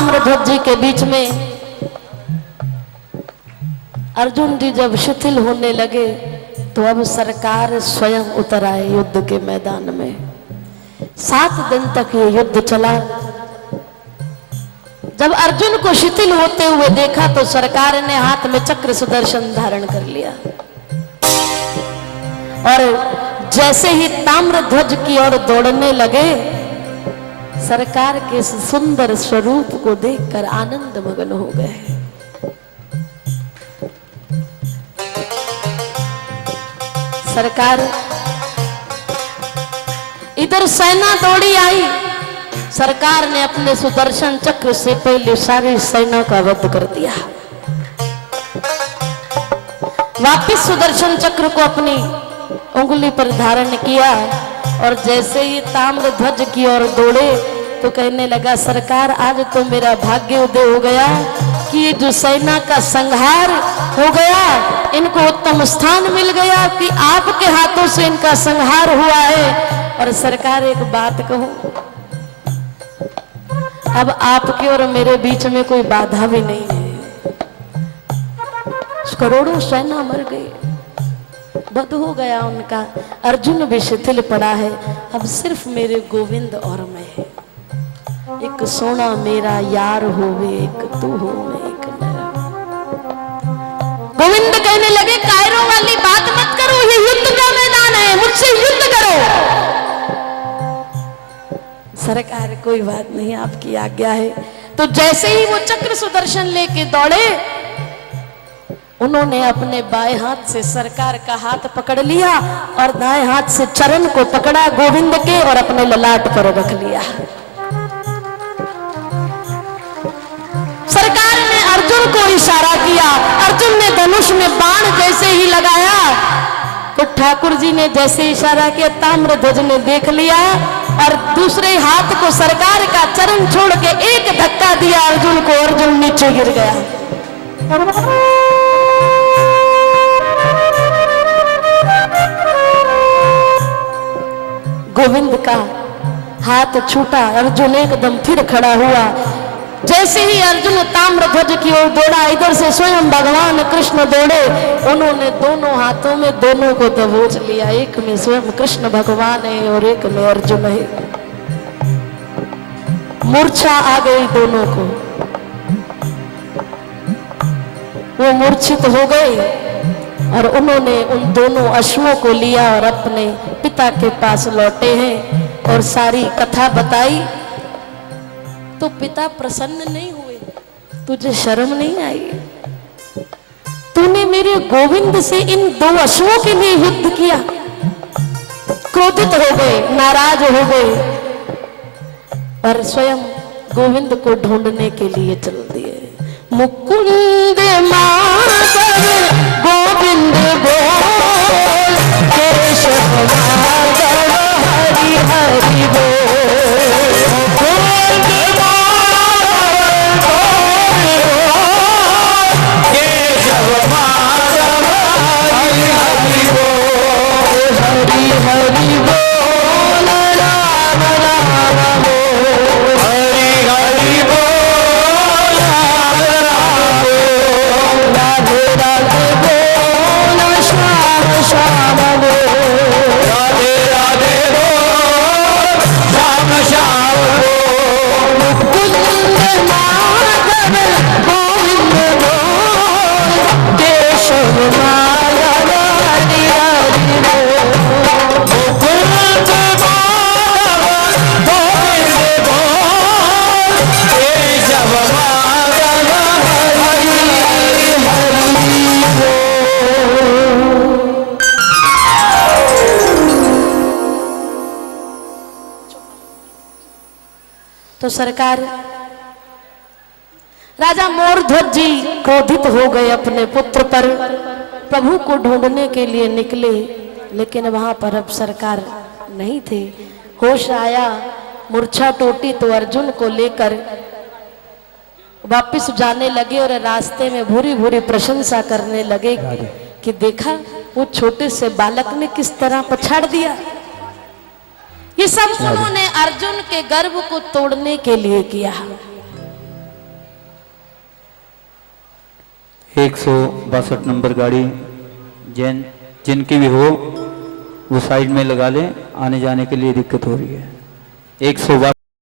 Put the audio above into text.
ताम्रध्वज जी के बीच में अर्जुन जी जब शिथिल होने लगे तो अब सरकार स्वयं उतर आए युद्ध के मैदान में। 7 दिन तक ये युद्ध चला। जब अर्जुन को शिथिल होते हुए देखा तो सरकार ने हाथ में चक्र सुदर्शन धारण कर लिया और जैसे ही ताम्रध्वज की ओर दौड़ने लगे, सरकार के इस सुंदर स्वरूप को देखकर आनंद मग्न हो गए। सरकार इधर सेना दौड़ी आई, सरकार ने अपने सुदर्शन चक्र से पहले सारी सेना का वध कर दिया। वापिस सुदर्शन चक्र को अपनी उंगली पर धारण किया और जैसे ही ताम्रध्वज की ओर दौड़े तो कहने लगा, सरकार आज तो मेरा भाग्य उदय हो गया कि ये जो सेना का संहार हो गया, इनको उत्तम स्थान मिल गया कि आपके हाथों से इनका संहार हुआ है। और सरकार एक बात कहूं, अब आपके और मेरे बीच में कोई बाधा भी नहीं है। करोड़ों सेना मर गई, वध हो गया उनका, अर्जुन भी शिथिल पड़ा है। अब सिर्फ मेरे गोविंद और मैं, एक सोना मेरा यार होवे, एक तू हो मैं एक मेरा। गोविंद कहने लगे, कायरों वाली बात मत करो, ये युद्ध का मैदान है, मुझसे युद्ध करो। सरकार कोई बात नहीं, आपकी आज्ञा है। तो जैसे ही वो चक्र सुदर्शन लेके दौड़े, उन्होंने अपने बाएं हाथ से सरकार का हाथ पकड़ लिया और दाएं हाथ से चरण को पकड़ा गोविंद के और अपने ललाट पर रख लिया। सरकार ने अर्जुन को इशारा किया, अर्जुन ने धनुष में बाण जैसे ही लगाया तो ठाकुर जी ने जैसे इशारा किया, ताम्रध्वज ने देख लिया और दूसरे हाथ को सरकार का चरण छोड़ के एक धक्का दिया अर्जुन को, अर्जुन नीचे गिर गया। गोविंद का हाथ छूटा, अर्जुन एकदम फिर खड़ा हुआ। जैसे ही अर्जुन ताम्रध्वज की ओर दौड़ा, इधर से स्वयं भगवान कृष्ण दौड़े, उन्होंने दोनों हाथों में दोनों को दबोच लिया। एक में स्वयं कृष्ण भगवान है और एक में अर्जुन है। मूर्छा आ गई दोनों को, वो मूर्छित हो गए और उन्होंने उन दोनों अश्वों को लिया और अपने पिता के पास लौटे हैं और सारी कथा बताई। तो पिता प्रसन्न नहीं हुए, तुझे शर्म नहीं आई? तूने मेरे गोविंद से इन 2 अश्वों के लिए युद्ध किया। क्रोधित हो गए, नाराज हो गए और स्वयं गोविंद को ढूंढने के लिए चल दिए। मुकुंद माधव गोविंद बोल, केशव माधव हरि हरि बोल। तो सरकार राजा मोरध्वज जी क्रोधित हो गए अपने पुत्र पर, प्रभु को ढूंढने के लिए निकले, लेकिन वहां पर अब सरकार नहीं थे। होश आया, मूर्छा टूटी तो अर्जुन को लेकर वापस जाने लगे और रास्ते में भूरी भूरी प्रशंसा करने लगे कि देखा वो छोटे से बालक ने किस तरह पछाड़ दिया। ये सब उन्होंने अर्जुन के गर्व को तोड़ने के लिए किया। 162 नंबर गाड़ी जिनकी भी हो वो साइड में लगा लें, आने जाने के लिए दिक्कत हो रही है। 162